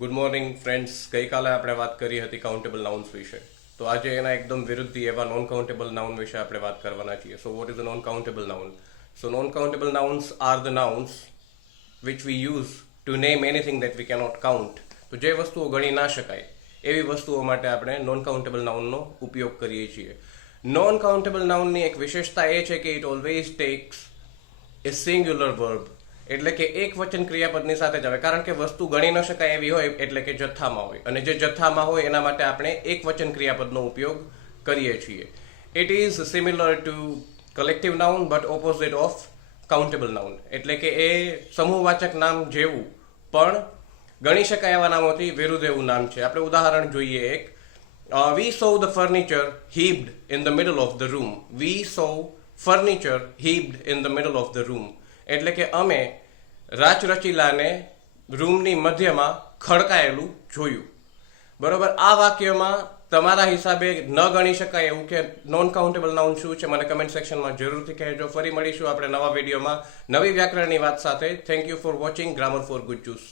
Good morning friends. ગઈકાલે આપણે વાત કરી હતી કાઉન્ટેબલ નાઉન્સ વિશે. તો આજે એના એકદમ વિરુદ્ધ એવા નોન કાઉન્ટેબલ નાઉન વિશે આપણે વાત કરવાના છીએ. So what is a non countable noun? So non countable nouns are the nouns which we use to name anything that we cannot count. તો જે વસ્તુઓ ગણી ના શકાય એવી વસ્તુઓ માટે આપણે નોન કાઉન્ટેબલ નાઉનનો ઉપયોગ કરીએ છીએ. નોન કાઉન્ટેબલ નાઉનની એક વિશેષતા એ છે કે it always tax A singular verb, એટલે કે એક વચન ક્રિયાપદની સાથે જ આવે. કારણ કે વસ્તુ ગણી ન શકાય એવી હોય એટલે કે જથ્થામાં હોય, અને જે જથ્થામાં હોય એના માટે આપણે એક વચન ક્રિયાપદનો ઉપયોગ કરીએ છીએ. It is similar to collective noun but opposite of countable noun, એટલે કે એ સમૂહવાચક નામ જેવું પણ ગણી શકાય એવા નામોથી વિરુદ્ધ એવું નામ છે. આપણે ઉદાહરણ જોઈએ એક. We saw the furniture heaped in the middle of the room. We saw furniture heaped in the middle of the room. એટલે કે અમે રાચરચીલાને રૂમની મધ્યમાં ખડકાયેલું જોયું. બરોબર. આ વાક્યમાં તમારા હિસાબે ન ગણી શકાય એવું કે નોન કાઉન્ટેબલ નાઉન શું છે, મને કમેન્ટ સેક્શનમાં જરૂરથી કહેજો. ફરી મળીશું આપણે નવા વિડીયોમાં નવી વ્યાકરણની વાત સાથે. Thank you for watching grammar for ગુજ્જુસ.